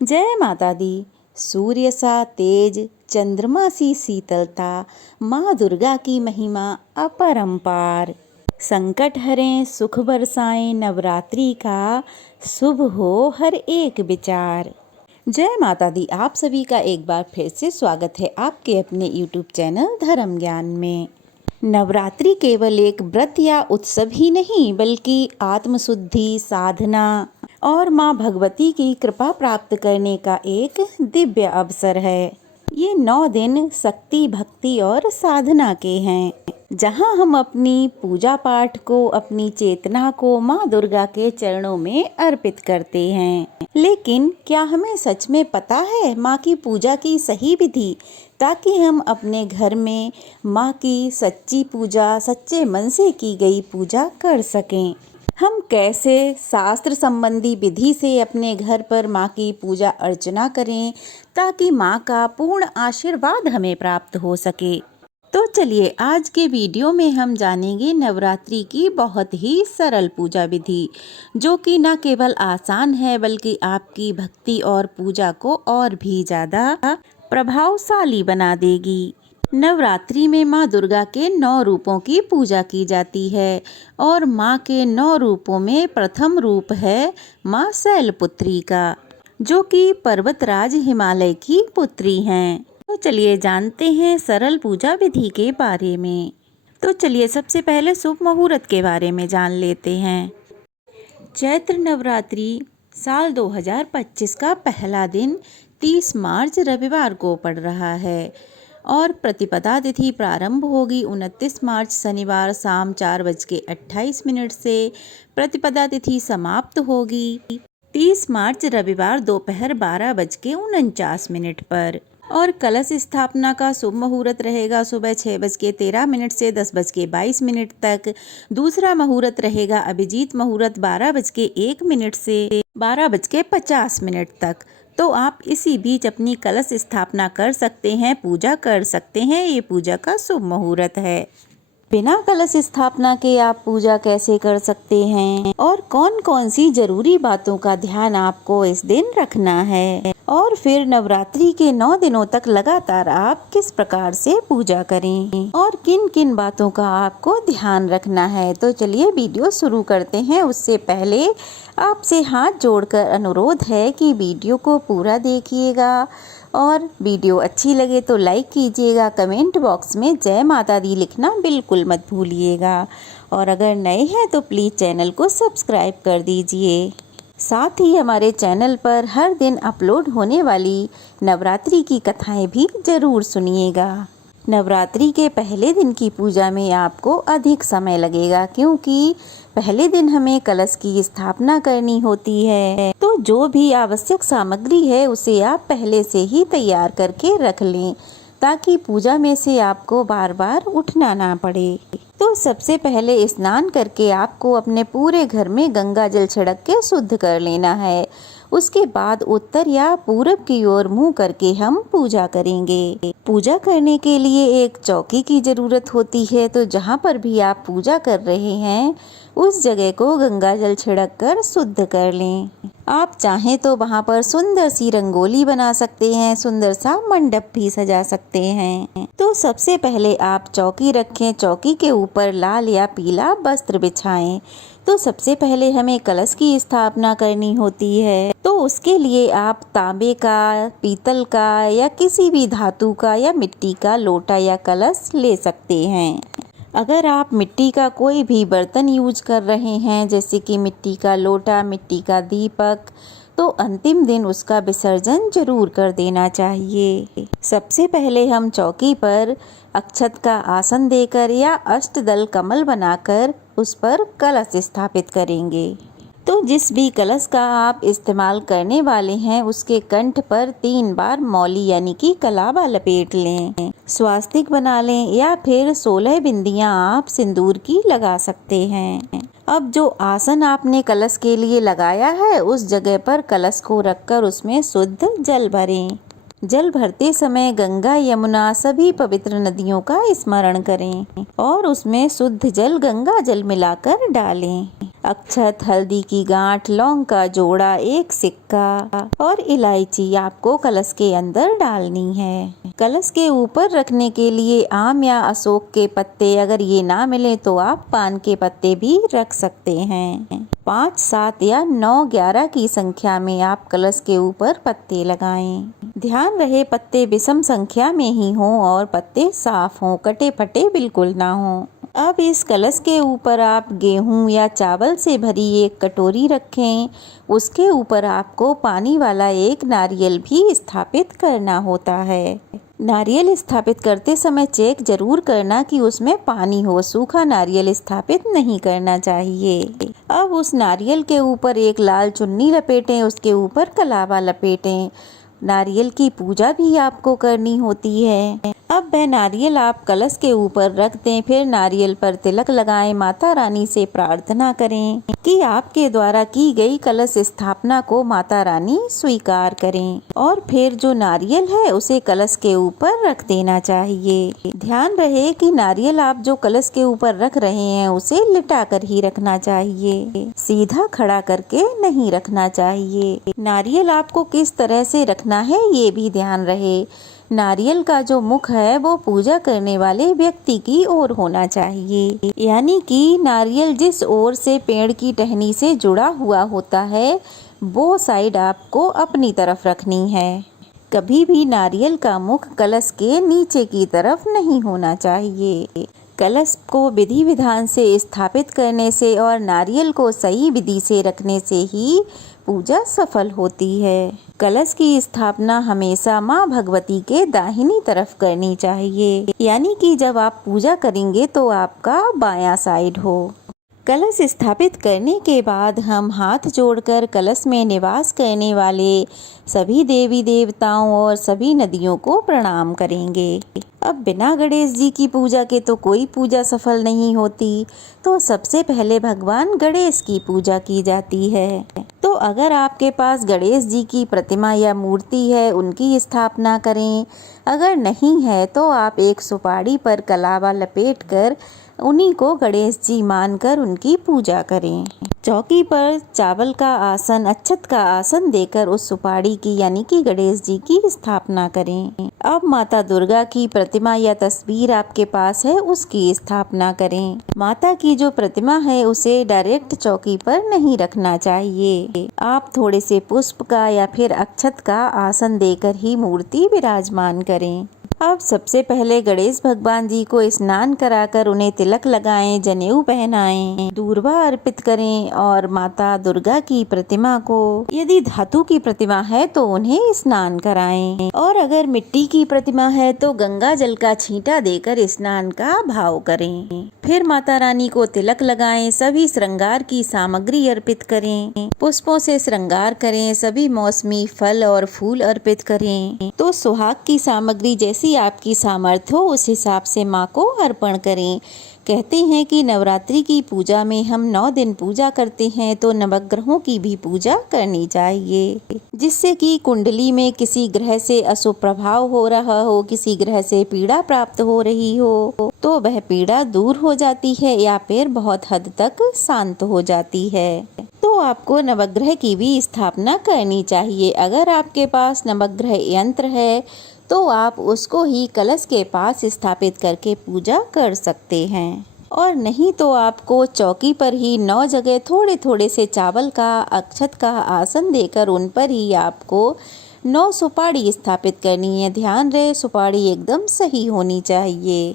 जय माता दी। सूर्य सा तेज, चंद्रमा सी शीतलता, माँ दुर्गा की महिमा अपरंपार। संकट हरें सुख बरसाएं, नवरात्रि का शुभ हो हर एक विचार। जय माता दी। आप सभी का एक बार फिर से स्वागत है आपके अपने यूट्यूब चैनल धर्म ज्ञान में। नवरात्रि केवल एक व्रत या उत्सव ही नहीं, बल्कि आत्मशुद्धि, साधना और माँ भगवती की कृपा प्राप्त करने का एक दिव्य अवसर है। ये 9 दिन शक्ति, भक्ति और साधना के हैं, जहाँ हम अपनी पूजा पाठ को, अपनी चेतना को माँ दुर्गा के चरणों में अर्पित करते हैं। लेकिन क्या हमें सच में पता है माँ की पूजा की सही विधि, ताकि हम अपने घर में माँ की सच्ची पूजा, सच्चे मन से की गई पूजा कर सकें? हम कैसे शास्त्र संबंधी विधि से अपने घर पर माँ की पूजा अर्चना करें, ताकि माँ का पूर्ण आशीर्वाद हमें प्राप्त हो सके? तो चलिए आज के वीडियो में हम जानेंगे नवरात्रि की बहुत ही सरल पूजा विधि, जो कि न केवल आसान है, बल्कि आपकी भक्ति और पूजा को और भी ज़्यादा प्रभावशाली बना देगी। नवरात्रि में माँ दुर्गा के 9 रूपों की पूजा की जाती है, और माँ के 9 रूपों में प्रथम रूप है माँ शैलपुत्री का, जो कि पर्वतराज हिमालय की पुत्री हैं। तो चलिए जानते हैं सरल पूजा विधि के बारे में। तो चलिए सबसे पहले शुभ मुहूर्त के बारे में जान लेते हैं। चैत्र नवरात्रि साल 2025 का पहला दिन 30 मार्च रविवार को पड़ रहा है, और प्रतिपदा तिथि प्रारंभ होगी 29 मार्च शनिवार शाम 4:28 से। प्रतिपदा तिथि समाप्त होगी 30 मार्च रविवार दोपहर 12:49 पर। और कलश स्थापना का शुभ मुहूर्त रहेगा सुबह 6:13 से 10:22 तक। दूसरा मुहूर्त रहेगा अभिजीत मुहूर्त 12:01 से 12:50 तक। तो आप इसी बीच अपनी कलश स्थापना कर सकते हैं, पूजा कर सकते हैं। ये पूजा का शुभ मुहूर्त है। बिना कलश स्थापना के आप पूजा कैसे कर सकते हैं, और कौन कौन सी जरूरी बातों का ध्यान आपको इस दिन रखना है, और फिर नवरात्रि के 9 दिनों तक लगातार आप किस प्रकार से पूजा करें, और किन किन बातों का आपको ध्यान रखना है। तो चलिए वीडियो शुरू करते हैं। उससे पहले आपसे हाथ जोड़कर अनुरोध है कि वीडियो को पूरा देखिएगा, और वीडियो अच्छी लगे तो लाइक कीजिएगा। कमेंट बॉक्स में जय माता दी लिखना बिल्कुल मत भूलिएगा, और अगर नए हैं तो प्लीज़ चैनल को सब्सक्राइब कर दीजिए। साथ ही हमारे चैनल पर हर दिन अपलोड होने वाली नवरात्रि की कथाएं भी ज़रूर सुनिएगा। नवरात्रि के पहले दिन की पूजा में आपको अधिक समय लगेगा, क्योंकि पहले दिन हमें कलश की स्थापना करनी होती है। तो जो भी आवश्यक सामग्री है उसे आप पहले से ही तैयार करके रख लें, ताकि पूजा में से आपको बार बार उठना ना पड़े। तो सबसे पहले स्नान करके आपको अपने पूरे घर में गंगा जल छिड़क के शुद्ध कर लेना है। उसके बाद उत्तर या पूरब की ओर मुंह करके हम पूजा करेंगे। पूजा करने के लिए एक चौकी की जरूरत होती है, तो जहाँ पर भी आप पूजा कर रहे हैं उस जगह को गंगा जल छिड़क कर शुद्ध कर लें। आप चाहें तो वहाँ पर सुंदर सी रंगोली बना सकते हैं, सुंदर सा मंडप भी सजा सकते हैं। तो सबसे पहले आप चौकी रखें, चौकी के ऊपर लाल या पीला वस्त्र बिछाएं। तो सबसे पहले हमें कलश की स्थापना करनी होती है, तो उसके लिए आप तांबे का, पीतल का या किसी भी धातु का या मिट्टी का लोटा या कलश ले सकते हैं। अगर आप मिट्टी का कोई भी बर्तन यूज कर रहे हैं, जैसे कि मिट्टी का लोटा, मिट्टी का दीपक, तो अंतिम दिन उसका विसर्जन जरूर कर देना चाहिए। सबसे पहले हम चौकी पर अक्षत का आसन देकर या अष्टदल कमल बनाकर उस पर कलश स्थापित करेंगे। तो जिस भी कलश का आप इस्तेमाल करने वाले हैं उसके कंठ पर 3 बार मौली यानी कि कलावा लपेट लें, स्वास्तिक बना लें, या फिर 16 बिंदियां आप सिंदूर की लगा सकते हैं। अब जो आसन आपने कलश के लिए लगाया है उस जगह पर कलश को रखकर उसमें शुद्ध जल भरें। जल भरते समय गंगा, यमुना सभी पवित्र नदियों का स्मरण करें और उसमें शुद्ध जल गंगा जल मिलाकर डालें। अक्षत, हल्दी की गांठ, लौंग का जोड़ा, एक सिक्का और इलायची आपको कलश के अंदर डालनी है। कलश के ऊपर रखने के लिए आम या अशोक के पत्ते, अगर ये ना मिले तो आप पान के पत्ते भी रख सकते हैं। 5, 7 या 9, 11 की संख्या में आप कलश के ऊपर पत्ते लगाएं। ध्यान रहे पत्ते विषम संख्या में ही हों और पत्ते साफ हों, कटे फटे बिल्कुल ना हों। अब इस कलश के ऊपर आप गेहूं या चावल से भरी एक कटोरी रखें। उसके ऊपर आपको पानी वाला एक नारियल भी स्थापित करना होता है। नारियल स्थापित करते समय चेक जरूर करना कि उसमें पानी हो, सूखा नारियल स्थापित नहीं करना चाहिए। अब उस नारियल के ऊपर एक लाल चुन्नी लपेटें, उसके ऊपर कलावा लपेटें। नारियल की पूजा भी आपको करनी होती है। अब वह नारियल आप कलश के ऊपर रख दें, फिर नारियल पर तिलक लगाएं, माता रानी से प्रार्थना करें कि आपके द्वारा की गई कलश स्थापना को माता रानी स्वीकार करें और फिर जो नारियल है उसे कलश के ऊपर रख देना चाहिए। ध्यान रहे कि नारियल आप जो कलश के ऊपर रख रहे हैं उसे लिटा कर ही रखना चाहिए, सीधा खड़ा करके नहीं रखना चाहिए। नारियल आपको किस तरह से रखना है ये भी ध्यान रहे। नारियल का जो मुख है वो पूजा करने वाले व्यक्ति की ओर होना चाहिए, यानी कि नारियल जिस ओर से पेड़ की टहनी से जुड़ा हुआ होता है वो साइड आपको अपनी तरफ रखनी है। कभी भी नारियल का मुख कलश के नीचे की तरफ नहीं होना चाहिए। कलश को विधि विधान से स्थापित करने से और नारियल को सही विधि से रखने से ही पूजा सफल होती है। कलश की स्थापना हमेशा माँ भगवती के दाहिनी तरफ करनी चाहिए, यानी कि जब आप पूजा करेंगे तो आपका बायां साइड हो। कलश स्थापित करने के बाद हम हाथ जोड़कर कलश में निवास करने वाले सभी देवी देवताओं और सभी नदियों को प्रणाम करेंगे। अब बिना गणेश जी की पूजा के तो कोई पूजा सफल नहीं होती, तो सबसे पहले भगवान गणेश की पूजा की जाती है। तो अगर आपके पास गणेश जी की प्रतिमा या मूर्ति है उनकी स्थापना करें, अगर नहीं है तो आप एक सुपारी पर कलावा लपेटकर उन्हीं को गणेश जी मानकर उनकी पूजा करें। चौकी पर चावल का आसन, अक्षत का आसन देकर उस सुपारी की यानी कि गणेश जी की स्थापना करें। अब माता दुर्गा की प्रतिमा या तस्वीर आपके पास है उसकी स्थापना करें। माता की जो प्रतिमा है उसे डायरेक्ट चौकी पर नहीं रखना चाहिए। आप थोड़े से पुष्प का या फिर अक्षत का आसन देकर ही मूर्ति विराजमान करें। अब सबसे पहले गणेश भगवान जी को स्नान कराकर उन्हें तिलक लगाएं, जनेऊ पहनाएं, दूर्वा अर्पित करें और माता दुर्गा की प्रतिमा को यदि धातु की प्रतिमा है तो उन्हें स्नान कराएं और अगर मिट्टी की प्रतिमा है तो गंगा जल का छींटा देकर स्नान का भाव करें। फिर माता रानी को तिलक लगाएं, सभी श्रृंगार की सामग्री अर्पित करें, पुष्पों से श्रृंगार करें, सभी मौसमी फल और फूल अर्पित करें। तो सुहाग की सामग्री जैसी आपकी सामर्थ्य हो उस हिसाब से माँ को अर्पण करें। कहते हैं कि नवरात्रि की पूजा में हम 9 दिन पूजा करते हैं तो नवग्रहों की भी पूजा करनी चाहिए, जिससे कि कुंडली में किसी ग्रह से अशुभ प्रभाव हो रहा हो, किसी ग्रह से पीड़ा प्राप्त हो रही हो तो वह पीड़ा दूर हो जाती है या फिर बहुत हद तक शांत हो जाती है। तो आपको नवग्रह की भी स्थापना करनी चाहिए। अगर आपके पास नवग्रह यंत्र है तो आप उसको ही कलश के पास स्थापित करके पूजा कर सकते हैं, और नहीं तो आपको चौकी पर ही 9 जगह थोड़े थोड़े से चावल का, अक्षत का आसन देकर उन पर ही आपको 9 सुपारी स्थापित करनी है। ध्यान रहे सुपारी एकदम सही होनी चाहिए।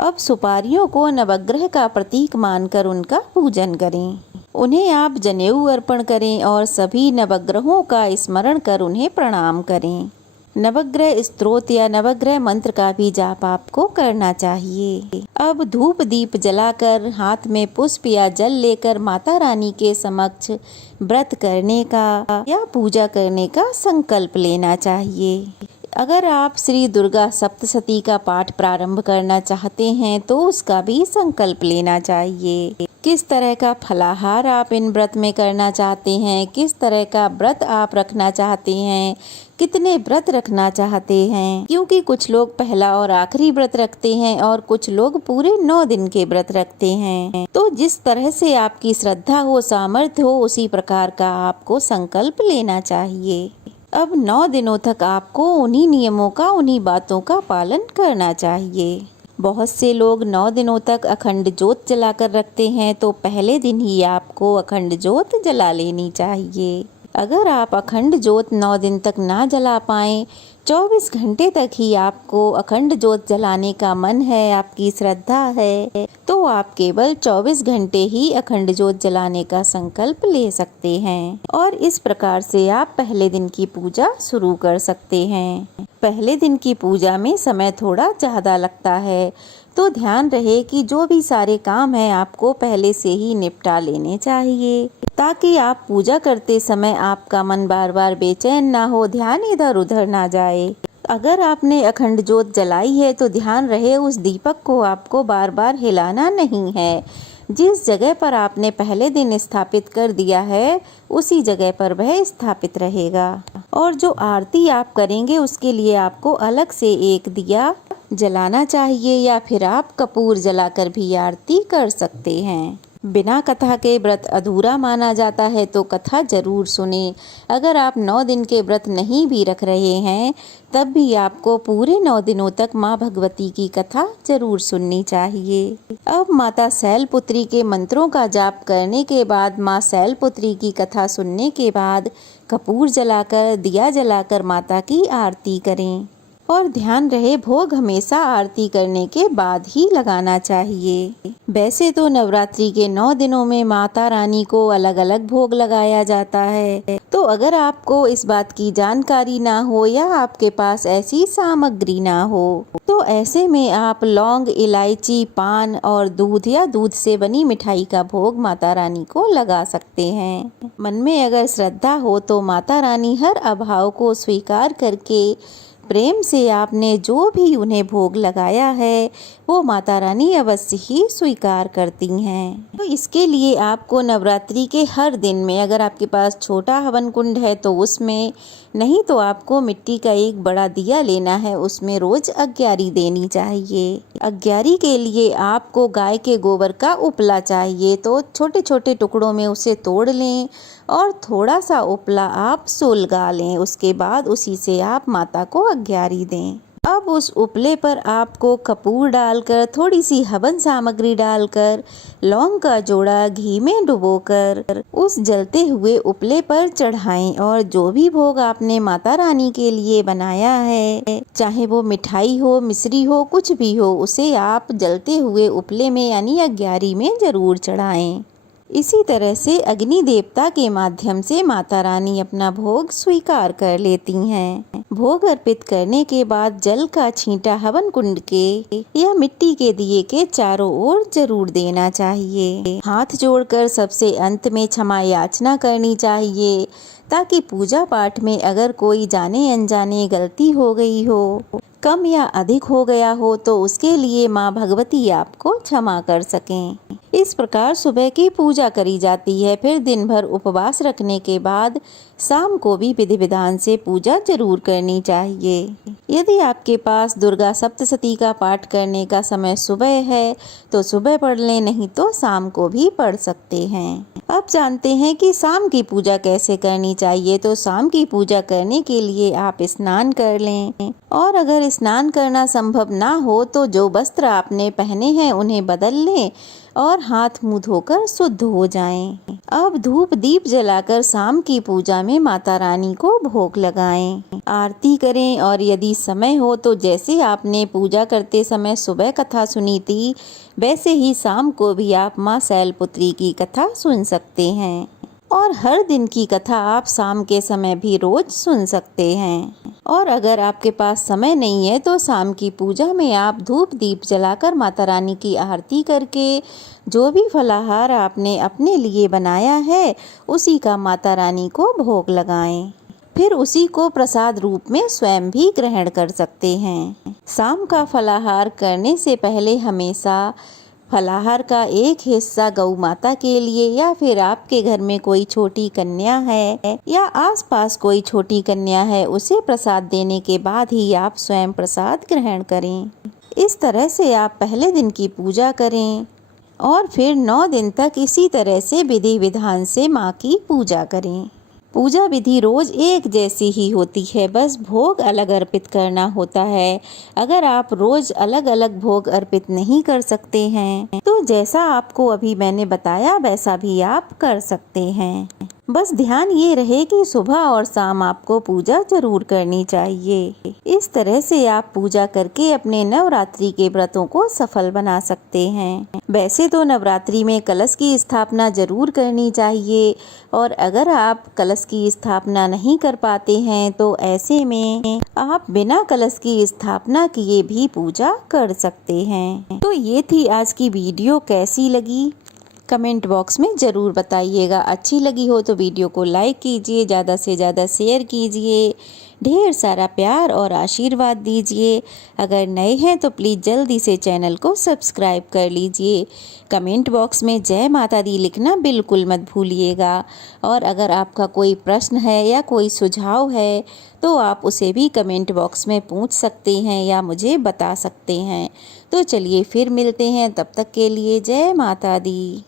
अब सुपारियों को नवग्रह का प्रतीक मानकर उनका पूजन करें, उन्हें आप जनेऊ अर्पण करें और सभी नवग्रहों का स्मरण कर उन्हें प्रणाम करें। नवग्रह स्तोत्र या नवग्रह मंत्र का भी जाप आपको करना चाहिए। अब धूप दीप जलाकर हाथ में पुष्प या जल लेकर माता रानी के समक्ष व्रत करने का या पूजा करने का संकल्प लेना चाहिए। अगर आप श्री दुर्गा सप्तशती का पाठ प्रारंभ करना चाहते हैं तो उसका भी संकल्प लेना चाहिए। किस तरह का फलाहार आप इन व्रत में करना चाहते हैं, किस तरह का व्रत आप रखना चाहते हैं, कितने व्रत रखना चाहते हैं। क्योंकि कुछ लोग पहला और आखिरी व्रत रखते हैं और कुछ लोग पूरे 9 दिन के व्रत रखते हैं। तो जिस तरह से आपकी श्रद्धा हो, सामर्थ्य हो, उसी प्रकार का आपको संकल्प लेना चाहिए। अब 9 दिनों तक आपको उन्हीं नियमों का, उन्हीं बातों का पालन करना चाहिए। बहुत से लोग 9 दिनों तक अखंड ज्योत जलाकर रखते हैं, तो पहले दिन ही आपको अखंड ज्योत जला लेनी चाहिए। अगर आप अखंड ज्योत 9 दिन तक ना जला पाएं, 24 घंटे तक ही आपको अखंड ज्योत जलाने का मन है, आपकी श्रद्धा है, तो आप केवल 24 घंटे ही अखंड ज्योत जलाने का संकल्प ले सकते हैं और इस प्रकार से आप पहले दिन की पूजा शुरू कर सकते हैं। पहले दिन की पूजा में समय थोड़ा ज़्यादा लगता है, तो ध्यान रहे कि जो भी सारे काम हैं आपको पहले से ही निपटा लेने चाहिए, ताकि आप पूजा करते समय आपका मन बार बार बेचैन ना हो, ध्यान इधर उधर ना जाए। अगर आपने अखंड ज्योत जलाई है तो ध्यान रहे उस दीपक को आपको बार बार हिलाना नहीं है। जिस जगह पर आपने पहले दिन स्थापित कर दिया है उसी जगह पर वह स्थापित रहेगा। और जो आरती आप करेंगे उसके लिए आपको अलग से एक दिया जलाना चाहिए, या फिर आप कपूर जलाकर भी आरती कर सकते हैं। बिना कथा के व्रत अधूरा माना जाता है, तो कथा जरूर सुने। अगर आप 9 दिन के व्रत नहीं भी रख रहे हैं तब भी आपको पूरे 9 दिनों तक माँ भगवती की कथा जरूर सुननी चाहिए। अब माता शैलपुत्री के मंत्रों का जाप करने के बाद, माँ शैलपुत्री की कथा सुनने के बाद कपूर जलाकर, दिया जलाकर माता की आरती करें। और ध्यान रहे भोग हमेशा आरती करने के बाद ही लगाना चाहिए। वैसे तो नवरात्रि के 9 दिनों में माता रानी को अलग अलग भोग लगाया जाता है, तो अगर आपको इस बात की जानकारी ना हो या आपके पास ऐसी सामग्री ना हो, तो ऐसे में आप लौंग, इलायची, पान और दूध या दूध से बनी मिठाई का भोग माता रानी को लगा सकते हैं। मन में अगर श्रद्धा हो तो माता रानी हर अभाव को स्वीकार करके प्रेम से आपने जो भी उन्हें भोग लगाया है वो माता रानी अवश्य ही स्वीकार करती हैं। तो इसके लिए आपको नवरात्रि के हर दिन में, अगर आपके पास छोटा हवन कुंड है तो उसमें, नहीं तो आपको मिट्टी का एक बड़ा दिया लेना है, उसमें रोज अग्यारी देनी चाहिए। अग्यारी के लिए आपको गाय के गोबर का उपला चाहिए, तो छोटे छोटे टुकड़ों में उसे तोड़ लें और थोड़ा सा उपला आप सुलगा लें। उसके बाद उसी से आप माता को अग्यारी दें। अब उस उपले पर आपको कपूर डालकर, थोड़ी सी हवन सामग्री डालकर, लौंग का जोड़ा घी में डुबोकर उस जलते हुए उपले पर चढ़ाएं। और जो भी भोग आपने माता रानी के लिए बनाया है, चाहे वो मिठाई हो, मिश्री हो, कुछ भी हो, उसे आप जलते हुए उपले में यानी अग्यारी में जरूर चढ़ाएं। इसी तरह से अग्नि देवता के माध्यम से माता रानी अपना भोग स्वीकार कर लेती हैं। भोग अर्पित करने के बाद जल का छींटा हवन कुंड के या मिट्टी के दिए के चारों ओर जरूर देना चाहिए। हाथ जोड़कर सबसे अंत में क्षमा याचना करनी चाहिए, ताकि पूजा पाठ में अगर कोई जाने अनजाने गलती हो गई हो, कम या अधिक हो गया हो, तो उसके लिए माँ भगवती आपको क्षमा कर सकें। इस प्रकार सुबह की पूजा करी जाती है। फिर दिन भर उपवास रखने के बाद शाम को भी विधि विधान से पूजा जरूर करनी चाहिए। यदि आपके पास दुर्गा सप्तशती का पाठ करने का समय सुबह है तो सुबह पढ़ लें, नहीं तो शाम को भी पढ़ सकते हैं। अब जानते हैं कि शाम की पूजा कैसे करनी चाहिए। तो शाम की पूजा करने के लिए आप स्नान कर लें, और अगर स्नान करना संभव ना हो तो जो वस्त्र आपने पहने हैं उन्हें बदल लें और हाथ मुंह धोकर शुद्ध हो जाएं। अब धूप दीप जलाकर शाम की पूजा में माता रानी को भोग लगाएं, आरती करें, और यदि समय हो तो जैसे आपने पूजा करते समय सुबह कथा सुनी थी, वैसे ही शाम को भी आप माँ शैलपुत्री की कथा सुन सकते हैं। और हर दिन की कथा आप शाम के समय भी रोज सुन सकते हैं। और अगर आपके पास समय नहीं है तो शाम की पूजा में आप धूप दीप जलाकर माता रानी की आरती करके जो भी फलाहार आपने अपने लिए बनाया है उसी का माता रानी को भोग लगाएं। फिर उसी को प्रसाद रूप में स्वयं भी ग्रहण कर सकते हैं। शाम का फलाहार करने से पहले हमेशा फलाहार का एक हिस्सा गौ माता के लिए, या फिर आपके घर में कोई छोटी कन्या है या आसपास कोई छोटी कन्या है, उसे प्रसाद देने के बाद ही आप स्वयं प्रसाद ग्रहण करें। इस तरह से आप पहले दिन की पूजा करें और फिर 9 दिन तक इसी तरह से विधि विधान से माँ की पूजा करें। पूजा विधि रोज एक जैसी ही होती है, बस भोग अलग अर्पित करना होता है। अगर आप रोज अलग अलग भोग अर्पित नहीं कर सकते हैं तो जैसा आपको अभी मैंने बताया वैसा भी आप कर सकते हैं। बस ध्यान ये रहे कि सुबह और शाम आपको पूजा जरूर करनी चाहिए। इस तरह से आप पूजा करके अपने नवरात्रि के व्रतों को सफल बना सकते हैं। वैसे तो नवरात्रि में कलश की स्थापना जरूर करनी चाहिए, और अगर आप कलश की स्थापना नहीं कर पाते हैं तो ऐसे में आप बिना कलश की स्थापना किए भी पूजा कर सकते हैं। तो ये थी आज की वीडियो, कैसी लगी कमेंट बॉक्स में ज़रूर बताइएगा। अच्छी लगी हो तो वीडियो को लाइक कीजिए, ज़्यादा से ज़्यादा शेयर कीजिए, ढेर सारा प्यार और आशीर्वाद दीजिए। अगर नए हैं तो प्लीज़ जल्दी से चैनल को सब्सक्राइब कर लीजिए। कमेंट बॉक्स में जय माता दी लिखना बिल्कुल मत भूलिएगा। और अगर आपका कोई प्रश्न है या कोई सुझाव है तो आप उसे भी कमेंट बॉक्स में पूछ सकते हैं या मुझे बता सकते हैं। तो चलिए फिर मिलते हैं, तब तक के लिए जय माता दी।